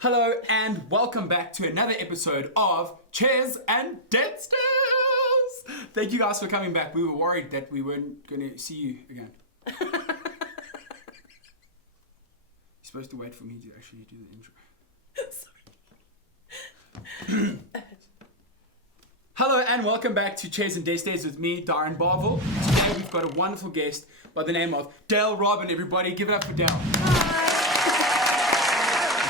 Hello and welcome back to another episode of Chairs and Deadstairs. Thank you guys for coming back. We were worried that we weren't going to see you again. You're supposed to wait for me to actually do the intro. Hello and welcome back to Chairs and Deadstairs with me, Darren Barville. Today we've got a wonderful guest by the name of Dayle Robyn. Everybody, give it up for Dayle.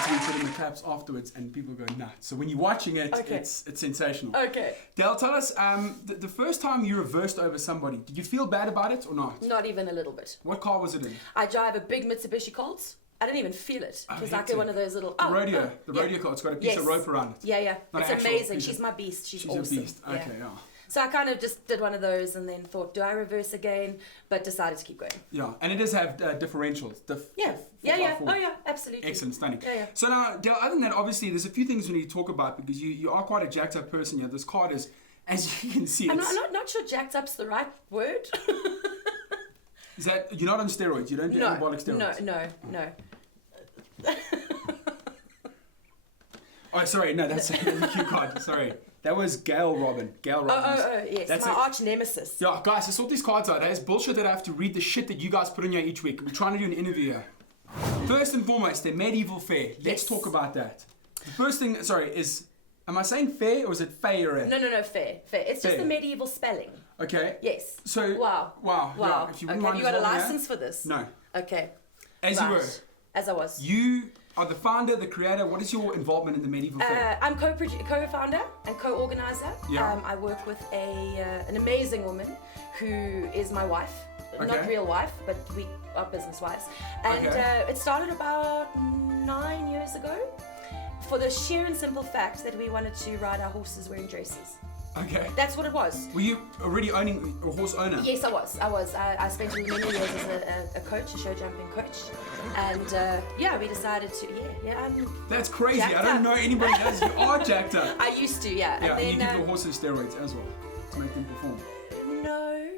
We put in the claps afterwards and people go nuts. So when you're watching it, it's sensational. Okay. Dayle, tell us, the first time you reversed over somebody, did you feel bad about it or not? Not even a little bit. What car was it in? I drive a big Mitsubishi Colt. I didn't even feel it. It was like one of those little... The rodeo car, it's got a piece of rope around it. Yeah. Not it's amazing. She's my beast. She's awesome. She's a beast. Okay, yeah. So I kind of just did one of those and then thought, do I reverse again? But decided to keep going. Yeah, and it does have differentials. Yeah, absolutely. Excellent, stunning. Yeah. So now, Dayle, other than that, obviously, there's a few things we need to talk about because you are quite a jacked up person. Yeah, this card is, as you can see, I'm not sure jacked up's the right word. Is that, you're not on steroids? You don't do anabolic steroids? No. Oh, sorry, no, that's a cue card, sorry. That was Dayle Robyn. Oh, yes, that's my arch nemesis. Yeah, guys, I sort these cards out. It's bullshit that I have to read the shit that you guys put in here each week. We're trying to do an interview here. First and foremost, the Medival Fayre. Let's talk about that. The first thing, is, am I saying fair or is it Fayre? No, Fayre. It's just the medieval spelling. Okay. Yes. So, wow. Yeah, if you wouldn't mind, you got a license for this? No. Okay. As you were. As I was. You are the founder, the creator. What is your involvement in the Medival Fayre? I'm co-founder and co-organizer. Yeah. I work with an amazing woman who is my wife. Okay. Not real wife, but we are business wives. And it started about 9 years ago for the sheer and simple fact that we wanted to ride our horses wearing dresses. Okay. That's what it was. Were you already owning a horse owner? Yes, I was. I spent many years as a coach, a show jumping coach. And we decided to, That's crazy. I don't know anybody that does. You are jacked up. I used to, yeah. Yeah, and you give your horses steroids as well to make them perform. No.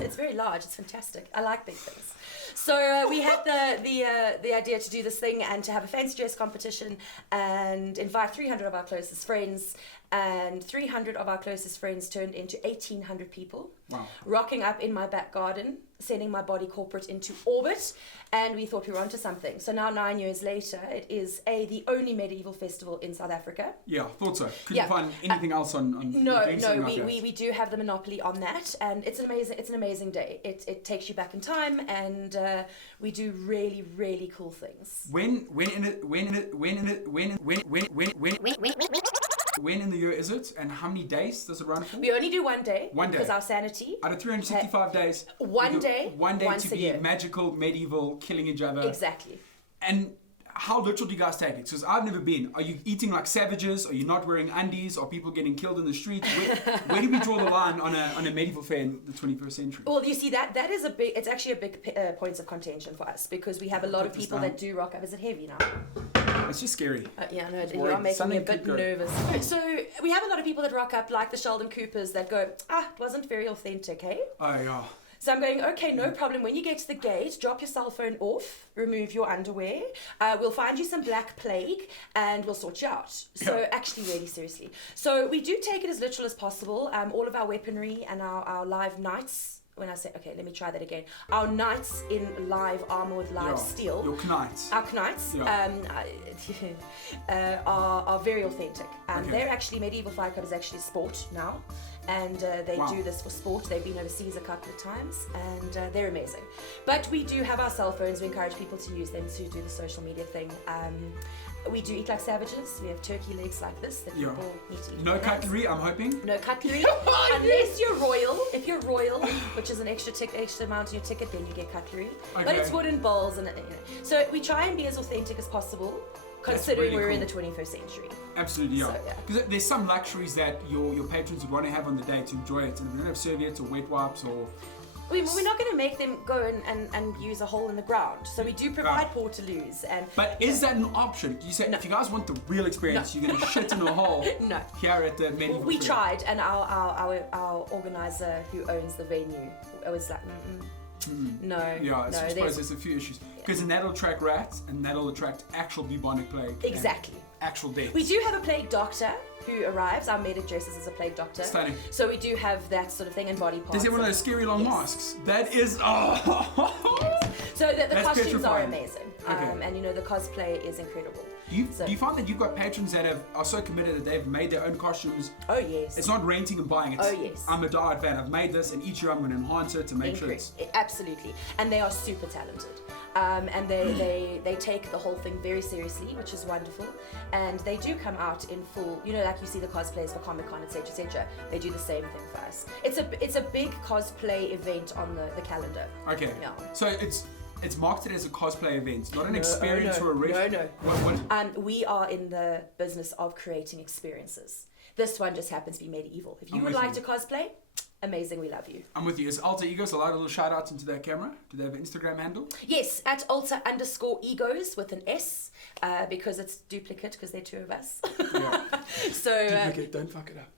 It's very large. It's fantastic. I like big things. So we had the idea to do this thing and to have a fancy dress competition and invite 300 of our closest friends. And 300 of our closest friends turned into 1,800 people. Wow. Rocking up in my back garden, sending my body corporate into orbit. And we thought we were onto something. So now 9 years later, it is the only medieval festival in South Africa. Yeah, thought so. Couldn't find anything else on No, we do have the monopoly on that, and it's an amazing day. It takes you back in time, and we do really, really cool things. When in the year is it, and how many days does it run for? We only do 1 day. 1 day. Because our sanity. Out of 365 days. One day to be magical, medieval, killing each other. Exactly. And how literal do you guys take it? Because I've never been. Are you eating like savages? Are you not wearing undies? Are people getting killed in the streets? Where do we draw the line on a medieval fair in the 21st century? Well, you see, that is it's actually a big point of contention for us because we have a lot of people that do rock up. Is it heavy now? It's just scary. You are making me a bit nervous. So we have a lot of people that rock up like the Sheldon Coopers that go, it wasn't very authentic, hey? Oh, yeah. So I'm going, okay, no problem. When you get to the gate, drop your cell phone off, remove your underwear. We'll find you some black plague and we'll sort you out. So actually, really seriously. So we do take it as literal as possible. All of our weaponry and our live knights. When I say, okay, let me try that again. Our knights in live armor with live steel. Your knights. Our knights are very authentic. They're actually, Medival Fayre Club is actually a sport now. And they do this for sport. They've been overseas a couple of times and they're amazing. But we do have our cell phones. We encourage people to use them to do the social media thing. We do eat like savages. We have turkey legs like this that people need to eat. No cutlery, I'm hoping? No cutlery. Unless you're royal. If you're royal, which is an extra amount on your ticket, then you get cutlery. Okay. But it's wooden bowls. So we try and be as authentic as possible, considering we're in the 21st century. Absolutely, yeah. Because there's some luxuries that your patrons would want to have on the day to enjoy it. And we don't have serviettes or wet wipes or... We're not going to make them go and use a hole in the ground. So we do provide portaloos. But is that an option? You said if you guys want the real experience, you're going to shit in a hole here at the Medival We tried, and our organizer who owns the venue was like, no. Yeah, I suppose there's a few issues. Because then that'll attract rats, and that'll attract actual bubonic plague. Exactly. Actual death. We do have a plague doctor who arrives. Our medic dresses as a plague doctor. Stunning. So we do have that sort of thing, and body parts. Does he have one of those scary long masks? That is... Oh. So the That's costumes petrifying. are amazing. Okay. And the cosplay is incredible. Do you find that you've got patrons that are so committed that they've made their own costumes? Oh, yes. It's not renting and buying. It's, Oh, yes. I'm a diehard fan. I've made this, and each year I'm going to enhance it to make sure it's... Absolutely. And they are super talented. And they take the whole thing very seriously, which is wonderful. And they do come out in full, like you see the cosplays for Comic-Con, etc., etc. They do the same thing for us. It's a big cosplay event on the calendar. Okay. Yeah. So it's marketed as a cosplay event, not an experience or a riff. No. What? We are in the business of creating experiences. This one just happens to be medieval. If you would like to cosplay, amazing, we love you. I'm with you. Is Alter Egos allowed a little shout out into their camera? Do they have an Instagram handle? Yes, at alter_egos with an S, because it's duplicate, because there are two of us. Yeah. So Duplicate, don't fuck it up.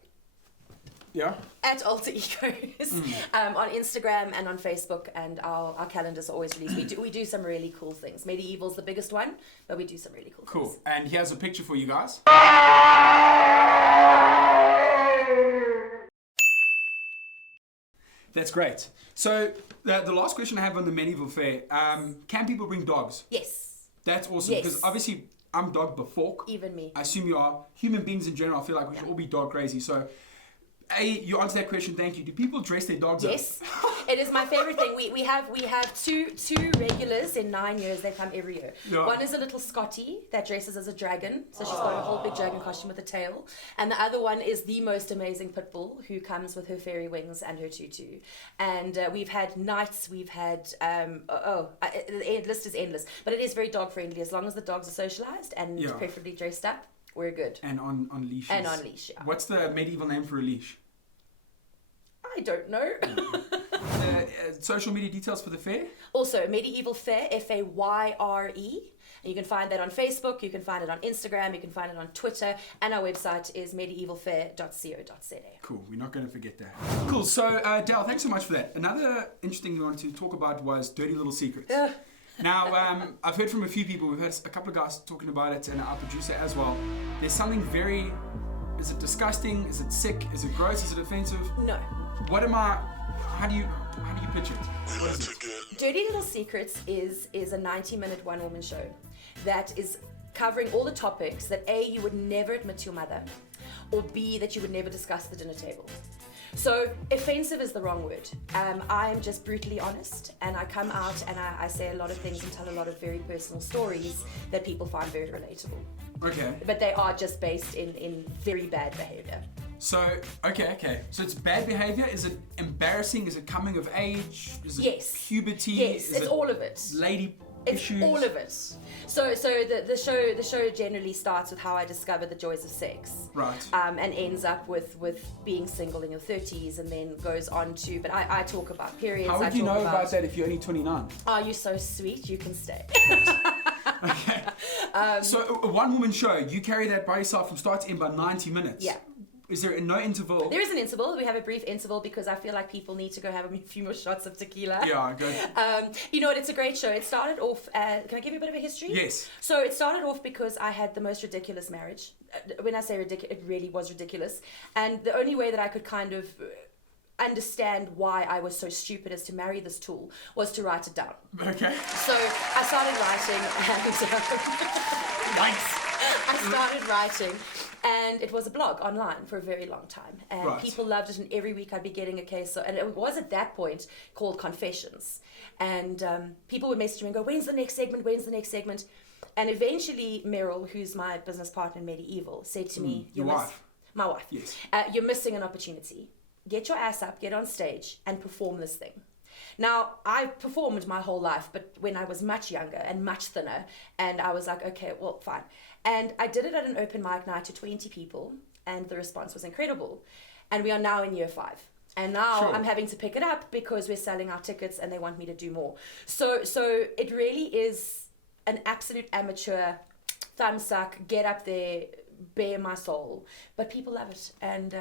Yeah. At Alter Egos on Instagram and on Facebook, and our calendars are always released. We do some really cool things. Medieval's the biggest one, but we do some really cool Cool. things. And here's a picture for you guys. That's great. So the last question I have on the Medival Fayre, can people bring dogs? Yes. That's awesome, Yes. because obviously I'm dog before. Even me. I assume you are. Human beings in general, I feel like we should all be dog crazy. So, you answered that question, thank you. Do people dress their dogs up? Yes, it is my favorite thing. We have two regulars in 9 years. They come every year. Yeah. One is a little Scottie that dresses as a dragon, so she's got a whole big dragon costume with a tail. And the other one is the most amazing pit bull who comes with her fairy wings and her tutu. And we've had knights. We've had the list is endless, but it is very dog friendly as long as the dogs are socialized and preferably dressed up. We're good. And on leashes. And on leash, yeah. What's the medieval name for a leash? I don't know. Social media details for the fair? Also, Medival Fayre, Fayre. And you can find that on Facebook, you can find it on Instagram, you can find it on Twitter, and our website is medivalfayre.co.za. Cool, we're not going to forget that. Cool, so Dayle, thanks so much for that. Another interesting thing we wanted to talk about was dirty little secrets. Now, I've heard from a few people, we've had a couple of guys talking about it, and our producer as well. There's something very, is it disgusting, is it sick, is it gross, is it offensive? No. How do you pitch it? What is it? Dirty Little Secrets is a 90-minute one-woman show that is covering all the topics that A, you would never admit to your mother, or B, that you would never discuss at the dinner table. So offensive is the wrong word. I am just brutally honest, and I come out and I say a lot of things and tell a lot of very personal stories that people find very relatable. Okay. But they are just based in very bad behavior. So, okay. So it's bad behavior. Is it embarrassing? Is it coming of age? Is it puberty? Yes, is it's it all of it. Lady It's issues? all of it. So the show generally starts with how I discovered the joys of sex. Right. And ends up with being single in your 30s, and then goes on to, but I talk about periods. How would you know about that if you're only 29? Oh, you're so sweet, you can stay. Okay. So a one-woman show, you carry that by yourself from start to end by 90 minutes. Yeah. Is there no interval? There is an interval. We have a brief interval because I feel like people need to go have a few more shots of tequila. Yeah, good. You know what? It's a great show. It started off. Can I give you a bit of a history? Yes. So it started off because I had the most ridiculous marriage. When I say ridiculous, it really was ridiculous. And the only way that I could kind of understand why I was so stupid as to marry this tool was to write it down. Okay. So I started writing, and I started writing, and it was a blog online for a very long time, and people loved it. And every week I'd be getting a case, and it was at that point called Confessions, and people would message me and go, "When's the next segment? When's the next segment?" And eventually, Meryl, who's my business partner in Medival, said to me, Your wife? My wife. Yes. You're missing an opportunity. Get your ass up, get on stage, and perform this thing. Now, I've performed my whole life, but when I was much younger and much thinner, and I was like, okay, well, fine. And I did it at an open mic night to 20 people, and the response was incredible. And we are now in year 5. And now I'm having to pick it up because we're selling our tickets and they want me to do more. So it really is an absolute amateur, thumb suck, get up there, bare my soul. But people love it. And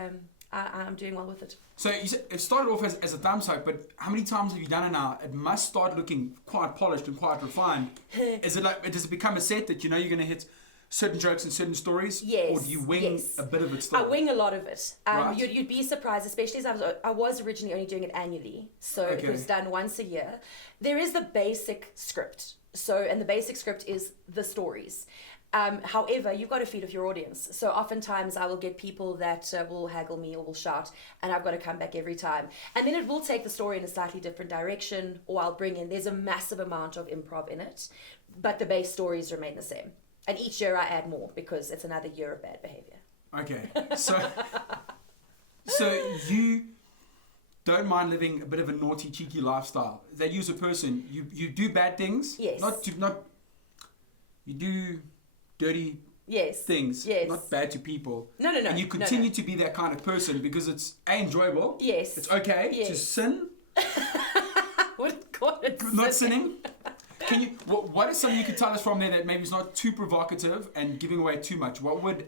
I'm doing well with it. So you said it started off as a thumb soak, but how many times have you done it now? It must start looking quite polished and quite refined. Is it like, does it become a set that you know you're going to hit certain jokes and certain stories? Yes. Or do you wing a bit of it still? I wing a lot of it. Right. You'd be surprised, especially as I was originally only doing it annually. So it was done once a year. There is the basic script. And the basic script is the stories. However, you've got to feed off your audience. So oftentimes I will get people that will haggle me or will shout, and I've got to come back every time. And then it will take the story in a slightly different direction, or I'll bring in, there's a massive amount of improv in it, but the base stories remain the same. And each year I add more because it's another year of bad behavior. Okay. So you don't mind living a bit of a naughty, cheeky lifestyle. That you as a person, you do bad things. Yes. You do dirty things. Yes. Not bad to people. No. And you continue to be that kind of person because it's enjoyable. Yes. It's okay to sin. Not sinning. Can you? What is something you could tell us from there that maybe is not too provocative and giving away too much? What would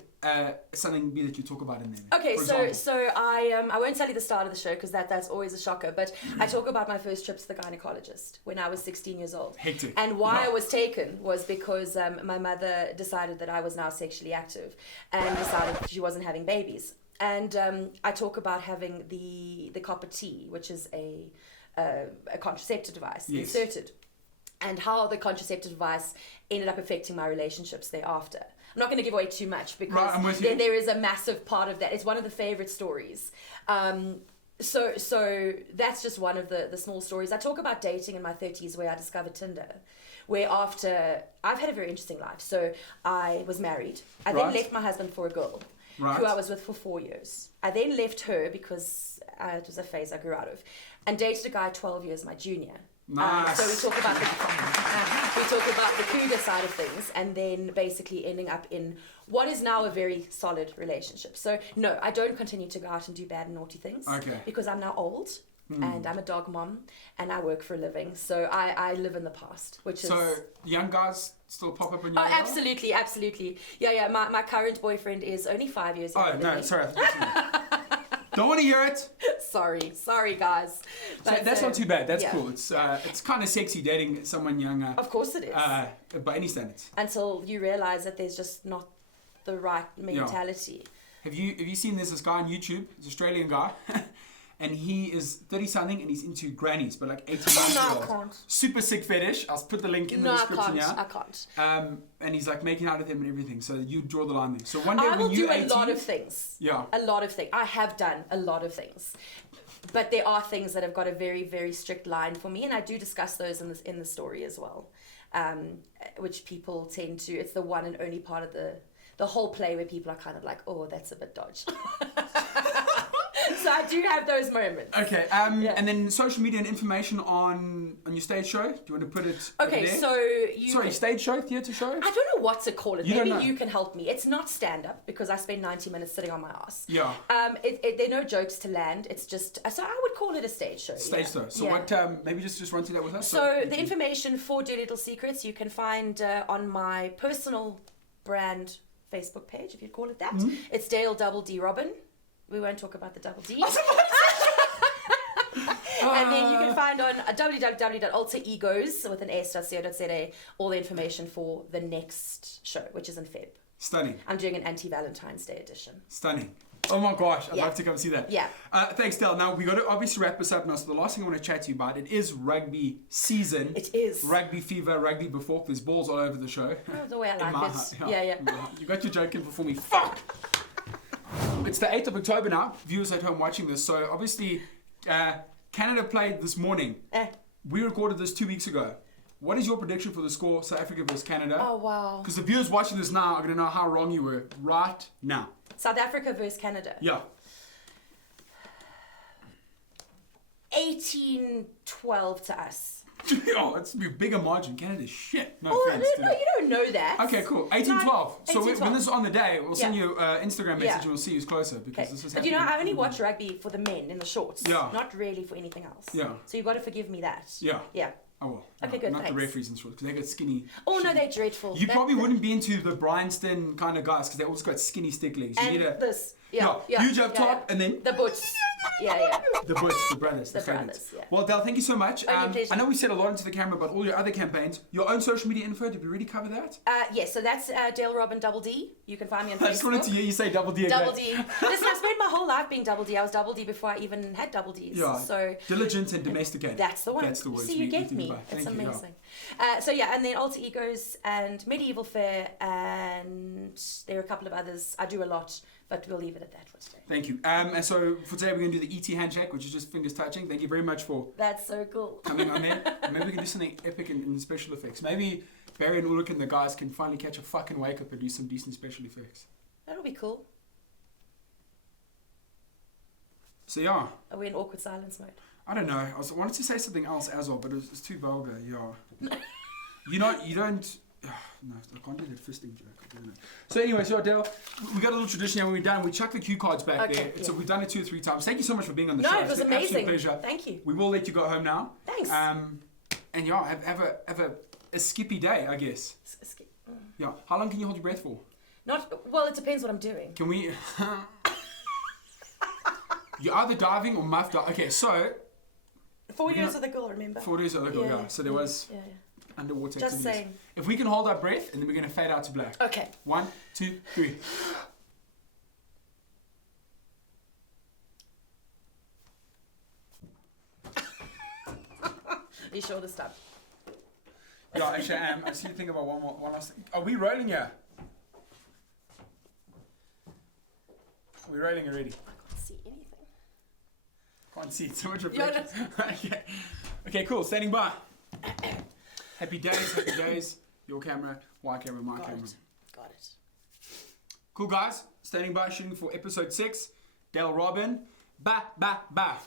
something be that you talk about in there? Okay, so I won't tell you the start of the show because that's always a shocker. But I talk about my first trip to the gynecologist when I was 16 years old. Hectic. And why I was taken was because my mother decided that I was now sexually active and decided she wasn't having babies. And I talk about having the copper T, which is a contraceptive device, inserted. And how the contraceptive device ended up affecting my relationships thereafter. I'm not going to give away too much because there is a massive part of that. It's one of the favorite stories. So that's just one of the small stories. I talk about dating in my 30s where I discovered Tinder. Where after, I've had a very interesting life. So I was married. I then left my husband for a girl who I was with for 4 years. I then left her because it was a phase I grew out of. And dated a guy 12 years my junior. Nice. So we talk about the cougar side of things, and then basically ending up in what is now a very solid relationship. So no, I don't continue to go out and do bad and naughty things. Okay. Because I'm now old, and I'm a dog mom, and I work for a living. So I live in the past, which is. So young guys still pop up on your. Oh, absolutely. Yeah. My current boyfriend is only 5 years younger than me. Sorry. Don't want to hear it. Sorry, guys. But, that's not too bad. That's cool. It's kind of sexy dating someone younger. Of course it is. By any standards. Until you realize that there's just not the right mentality. Have you seen this guy on YouTube? He's an Australian guy. And he is 30-something and he's into grannies, but like 18 months old. I can't. Super sick fetish. I'll put the link in the description. I can't. And he's like making out with him and everything. So you draw the line there. So one day I will when you're do 18, a lot of things. Yeah. A lot of things. I have done a lot of things. But there are things that have got a very, very strict line for me, and I do discuss those in the story as well. Which people tend to, it's the one and only part of the whole play where people are kind of like, oh, that's a bit dodgy. So I do have those moments. Okay, and then social media and information on your stage show. Do you want to put it over there? So stage show, theatre show? I don't know what to call it. Maybe you can help me. It's not stand-up because I spend 90 minutes sitting on my ass. Yeah. There are no jokes to land. It's just, so I would call it a stage show. Stage show. So what, maybe just run through that with us? So the information for Dirty Little Secrets you can find on my personal brand Facebook page, if you'd call it that. Mm-hmm. It's DoubleD Robyn. We won't talk about the DoubleD. And then you can find on www.alteregos with an s.co.za all the information for the next show, which is in Feb. Stunning. I'm doing an anti-Valentine's Day edition. Stunning. Oh my gosh, I'd love to come see that. Yeah. Thanks, Dayle. Now, we got to obviously wrap this up now. So the last thing I want to chat to you about, it is rugby season. It is. Rugby fever, rugby before. There's balls all over the show. Oh, the way I like it. Yeah. You got your joke in before me. Fuck! It's the 8th of October now. Viewers at home watching this. So obviously, Canada played this morning. We recorded this 2 weeks ago. What is your prediction for the score, South Africa versus Canada? Oh, wow. Because the viewers watching this now are going to know how wrong you were right now. South Africa versus Canada. Yeah. 18-12 to us. Oh, it's a bigger margin. Canada's shit. No offense. No, you don't know that. Okay, cool. 18-12. So 18-12. when this is on the day, we'll send you an Instagram message and we'll see who's closer because this is happening. But I only watch rugby for the men in the shorts. Yeah. Not really for anything else. Yeah. So you've got to forgive me that. Yeah. Yeah. Oh, well. Okay, good, Not thanks. the referees in shorts because they got skinny. Oh, no, they're dreadful. You probably wouldn't be into the Bryanston kind of guys because they always got skinny stick legs. You need a Huge up top, and then the boots. Yeah. the boots, the brothers, The Ghanaians. brothers, yeah. Well, Dayle, thank you so much. pleasure. I know we said a lot into the camera about all your other campaigns. Your own social media info, did we really cover that? Yes, so that's Dayle Robyn DoubleD. You can find me on Facebook. I just wanted to hear you say double D again. DoubleD. Listen, I've spent my whole life being DoubleD. I was DoubleD before I even had DoubleDs. Yeah. So Diligent and domesticated. that's the one. That's the word. See, you get me. It's Thank you, amazing. So yeah, and then Alter Egos and Medival Fayre, and there are a couple of others. I do a lot, but we'll leave it at that for today. Thank you. And so for today, we're going to do the ET handshake, which is just fingers touching. Thank you very much for That's so cool. coming on there. Maybe we can do something epic in special effects. Maybe Barry and Ulrich and the guys can finally catch a fucking wake up and do some decent special effects. That'll be cool. So yeah, Are we in awkward silence mode? I don't know. I wanted to say something else as well, but it's too vulgar. Yeah. You don't. No, I can't do that fisting joke. I don't know. So anyway, so Dayle, we got a little tradition here when we're done. We chuck the cue cards back there. Yeah. So we've done it 2 or 3 times. Thank you so much for being on the No, show. it was It's been an absolute amazing. pleasure. Thank you. We will let you go home now. Thanks. And yeah, have a skippy day, I guess. Yeah. How long can you hold your breath for? Not well. It depends what I'm doing. Can we? You're either diving or muff diving. Okay, so 4 years of the girl, remember? 4 days ago, yeah. So there was Yeah. underwater. Just activities. saying. If we can hold our breath, and then we're gonna fade out to black. Okay. 1, 2, 3. Are you sure this time? Yeah, actually I am. I see you think about one last thing. Are we rolling here? Are we rolling already? I can't see anything. Can't see it. So much reflection. Okay. Okay, cool. Standing by. Happy days. Your camera, my camera, my camera. Got it. Cool, guys. Standing by, shooting for episode 6. Dayle Robyn. Bye.